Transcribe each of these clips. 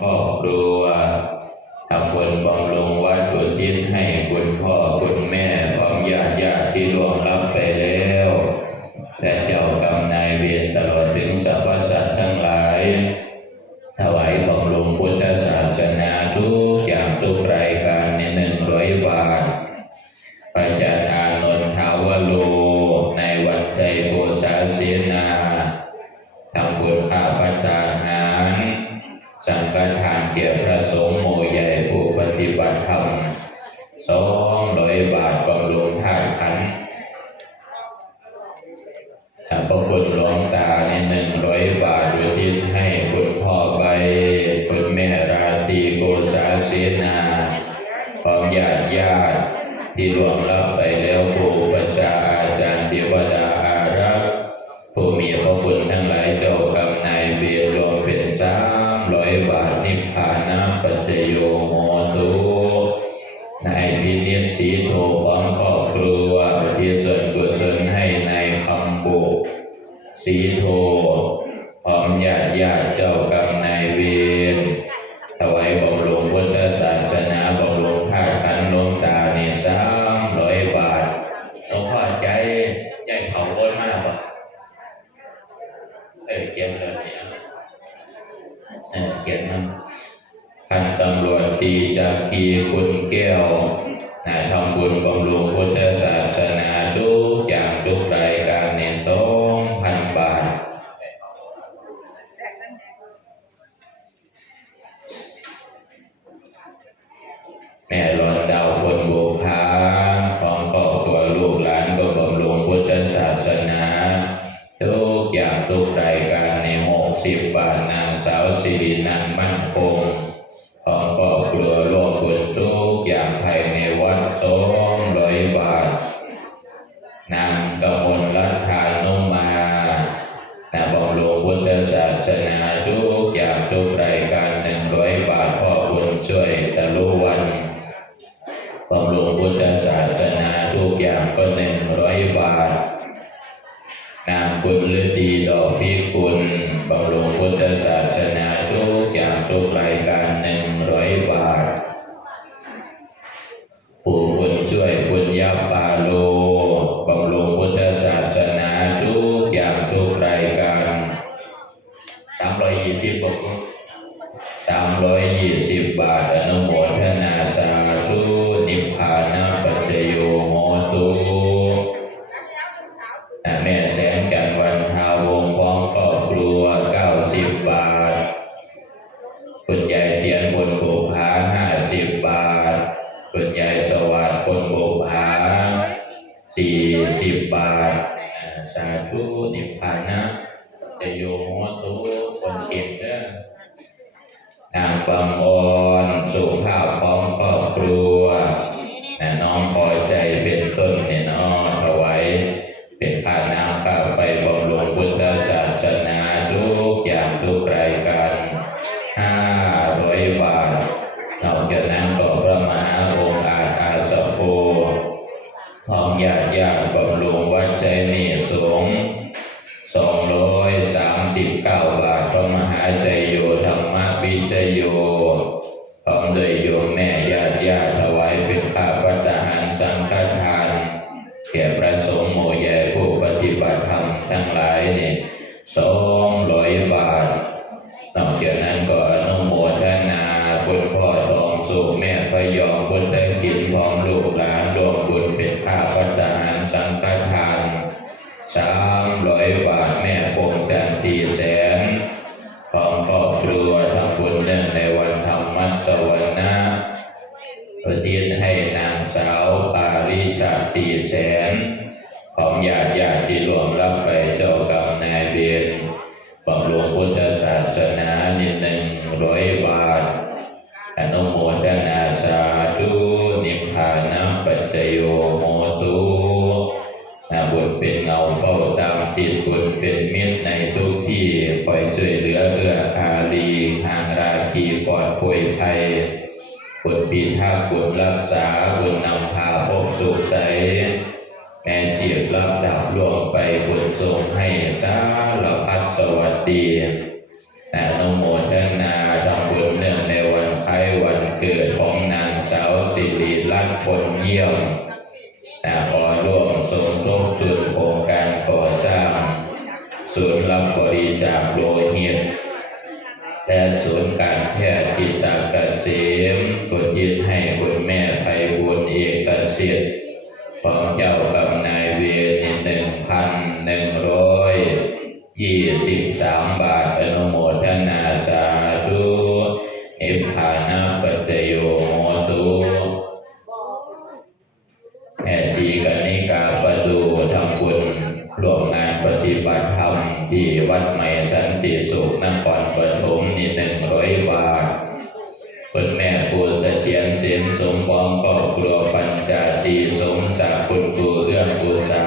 พ่อครัวทำบุญบำรุงวัดบุญยินให้คุณพ่อคุณแม่ความญาติญาติที่ร่วงรับไปแล้วแต่เจ้ากรรมนายเวรตลอดถึงสรรพสัตว์ทั้งหลาย เมียพระคุณทั้งหลายเจ้ากับนายเบียรวมเป็นสามร้อยบาทนิพพานาปัจจโยโมตุนายพินิจสีโทพร้อมครอบครัวเพียเส่วนบุศนให้ในคำบุสีโท así, nada, perturbada, não ใจโยธรรมวิจโย ปีท่าควรรักษาควรนำพาพบสุขใสแม่เสียบลับดับลวงไปบนทรงให้สารพัดสวัสดี ฏิบัติธรรมที่วัดใหม่สันติสุขนครปฐมนี่หนึ่งร้อยบาทคุณแม่ปูเสถียรเจมสมปองก็ครัวปัญจาตีสมจากคุณครูเรื่องปูสา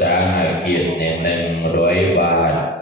សាហារជាតិអ្នកនឹង100បាត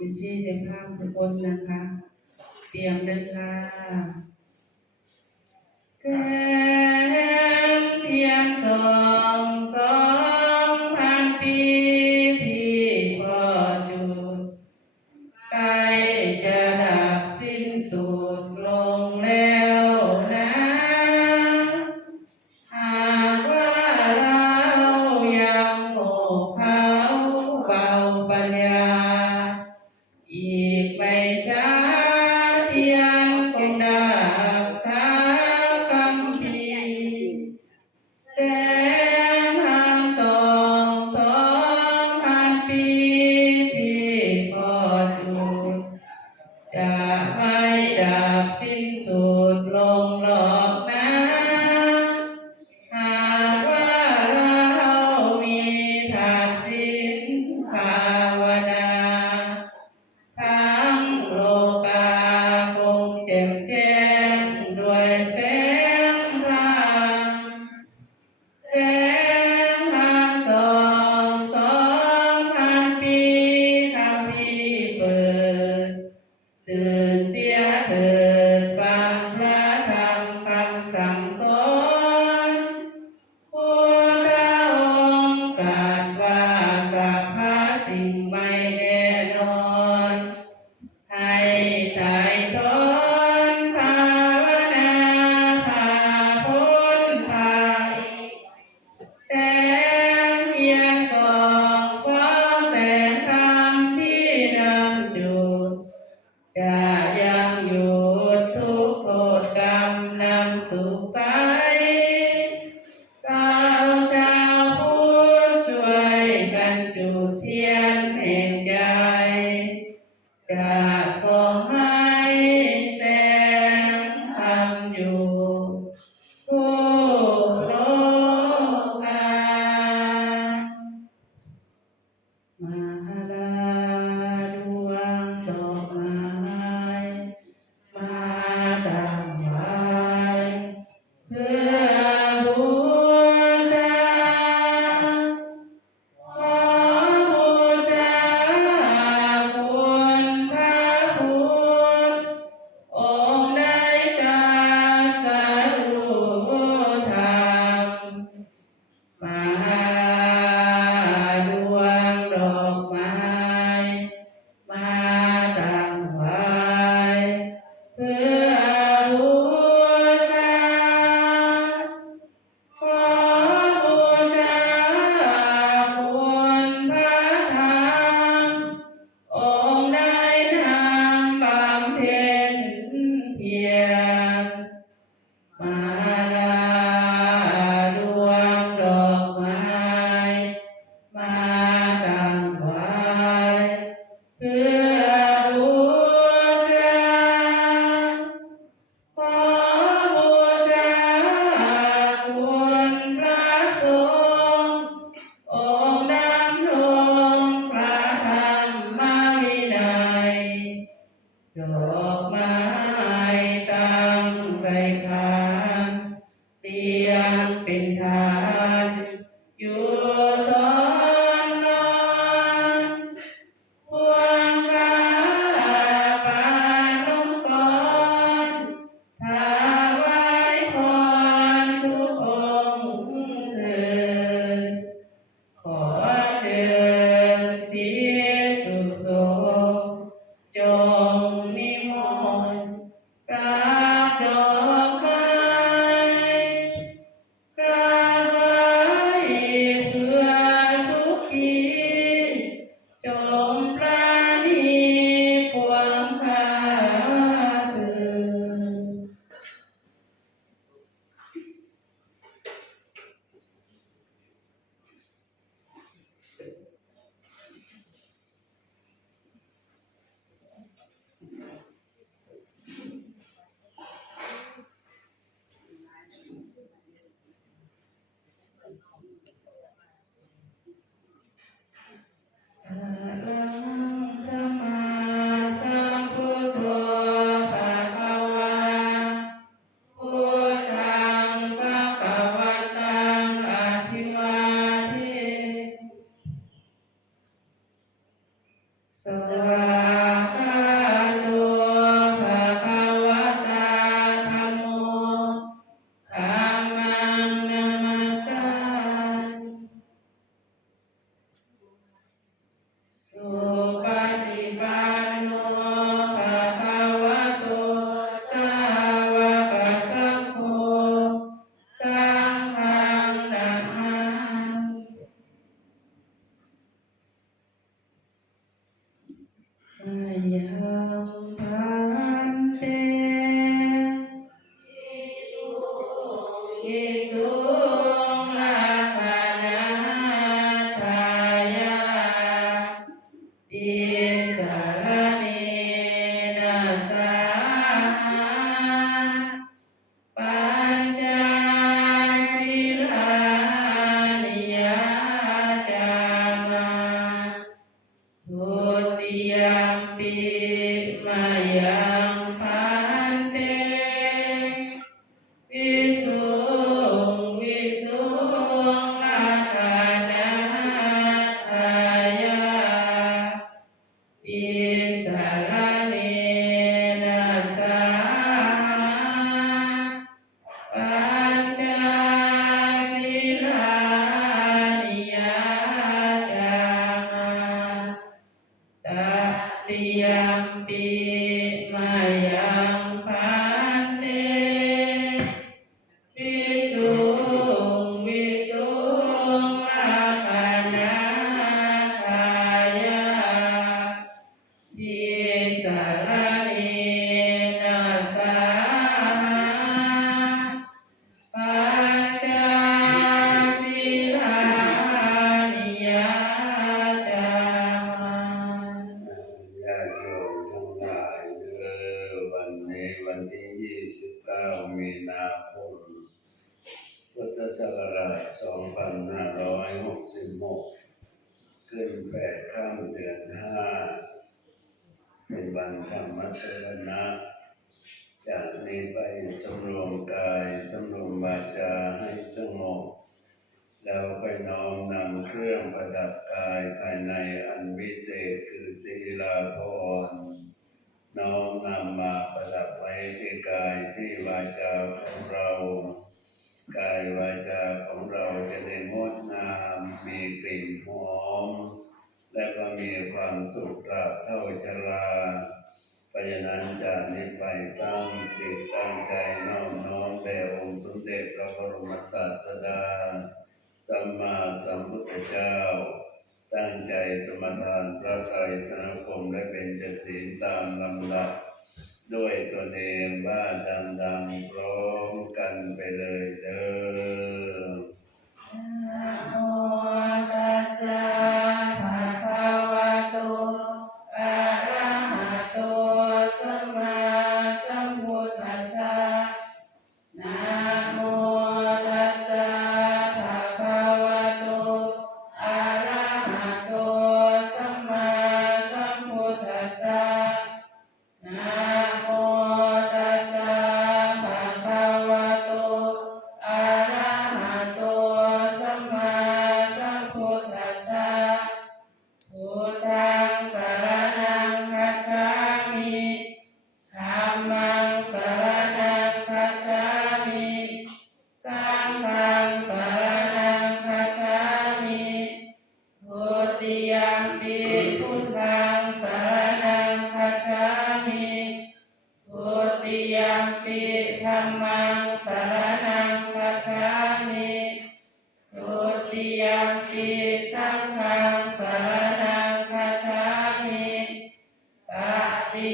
มีชีในภาพทุกคนนะคะ เตรียมเลยค่ะเส นำ Yam ไปน้อมนำเครื่องประดับกายภายในอันวิเศษคือศีลาภรน้อมนำมาประดับไว้ที่กายที่วาจาของเรา กายวาจาของเราจะได้งดงามมีกลิ่นหอม และก็มีความสุขตราบเท่าชราปพานันจากนี้ไปตั้งจิตตั้งใจน้อมน้อมแด่องค์สมเด็จพระบรมศาสดา สัมมาสัมพุทธเจ้า ตั้งใจสมทานพระไตรสนคมและเป็นจตสินตามลำดับ ด้วยตัวเองว่าดังๆพร้อมกันไปเลยเด้อ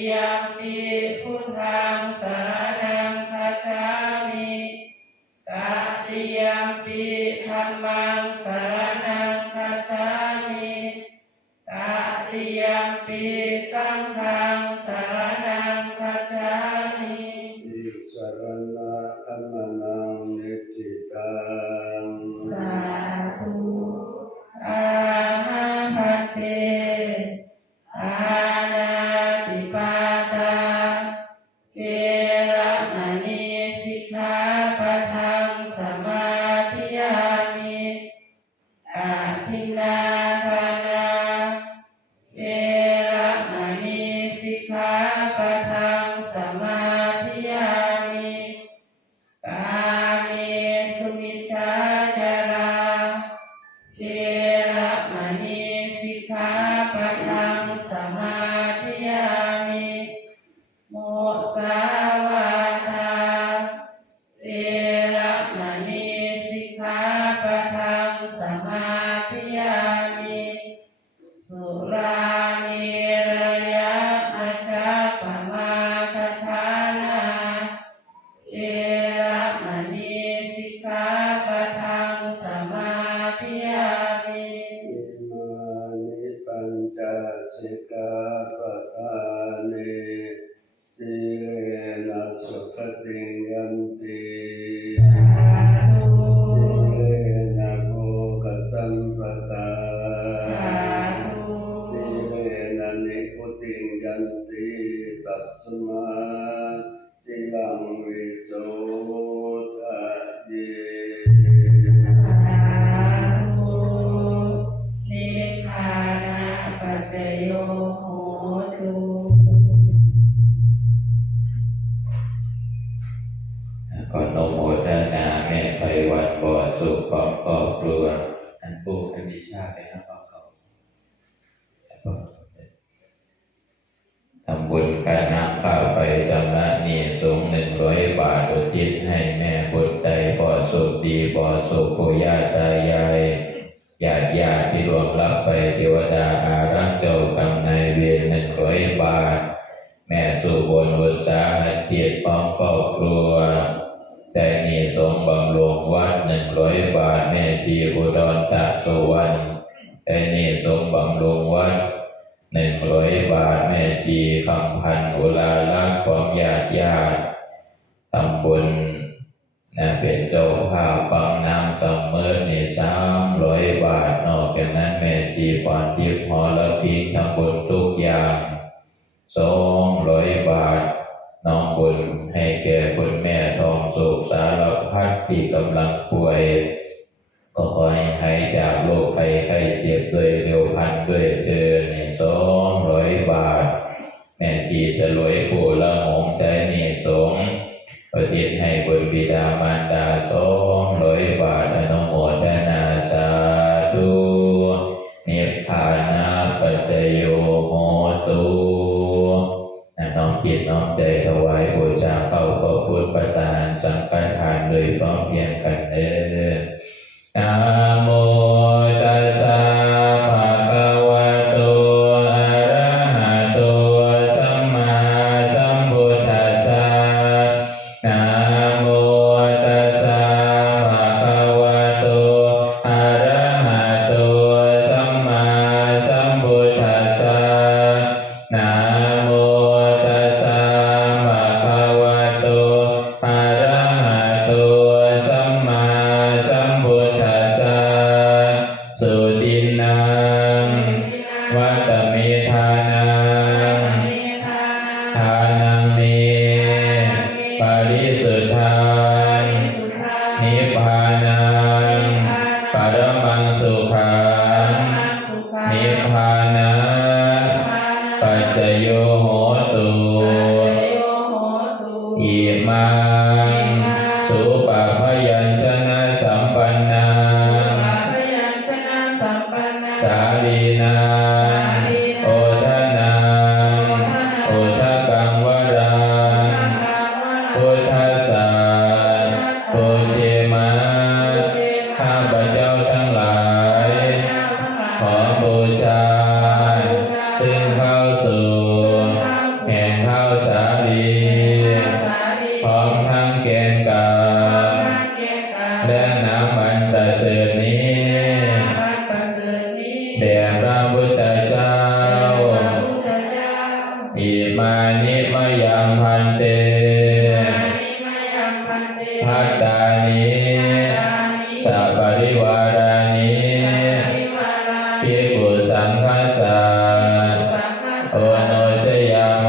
ยามีพุทธา ม่บาทแม่ชีคำพันโหลาลักของญาติญาติตำบลนะเป็นเจ้าภาพปังน้ำสมมอร์ในสามร้อยบาท นอกจากนั้นแม่ชีฟอนทิพย์หอละพิงทำบุญทุกอย่างสองร้อยบาท น้องบุญให้แก่คุณแม่ทองสุขสารพัดที่กำลังป่วย ก็คอให้หายจากโรคไปไข้เจ็บด้วยเร็วพันด้วยเธอหนึ่งสองร้อยบาท แม่ชีสลวยปู่ละหงใช้เนสงประเทศให้บุญบิดามารดาสองร้อยบาทอนุโมทนาสาธุนิพพานาปัจจโยโมตุน้องจิตน้องใจถวายบูชาเข้าพระพุทธประทานสังฆทานเลยพร้อมเพียงกันเด้อ Uh, yang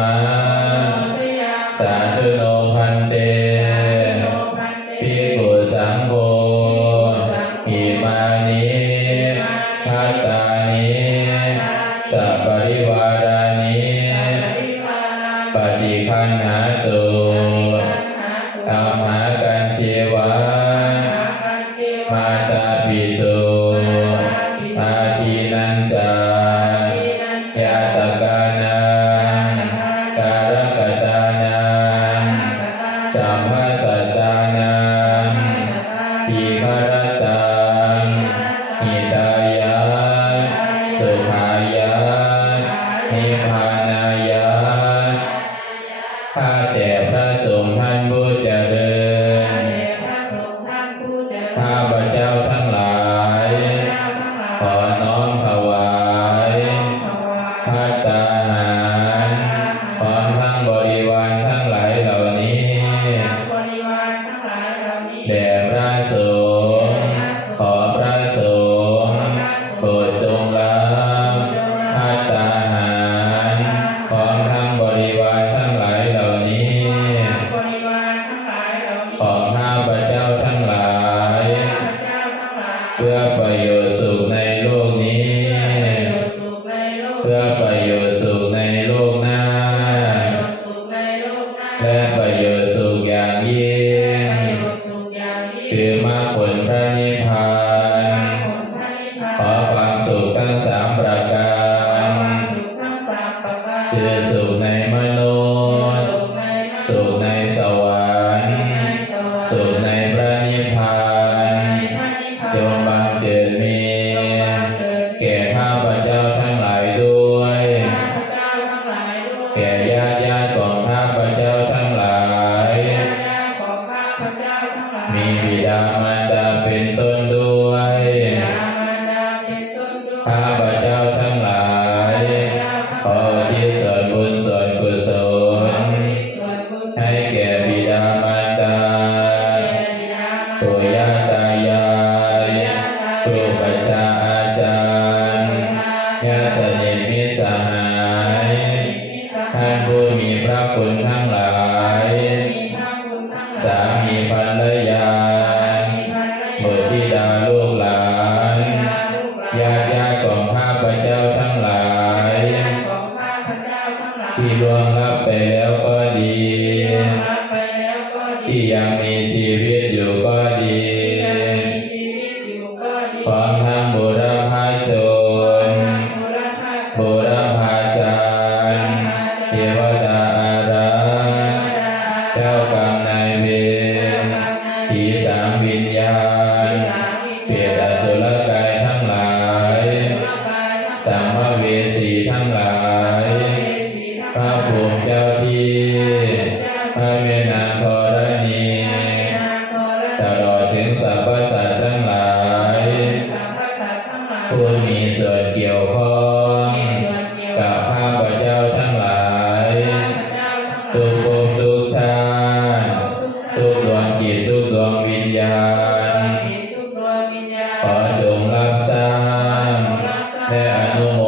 कार्य อนุโม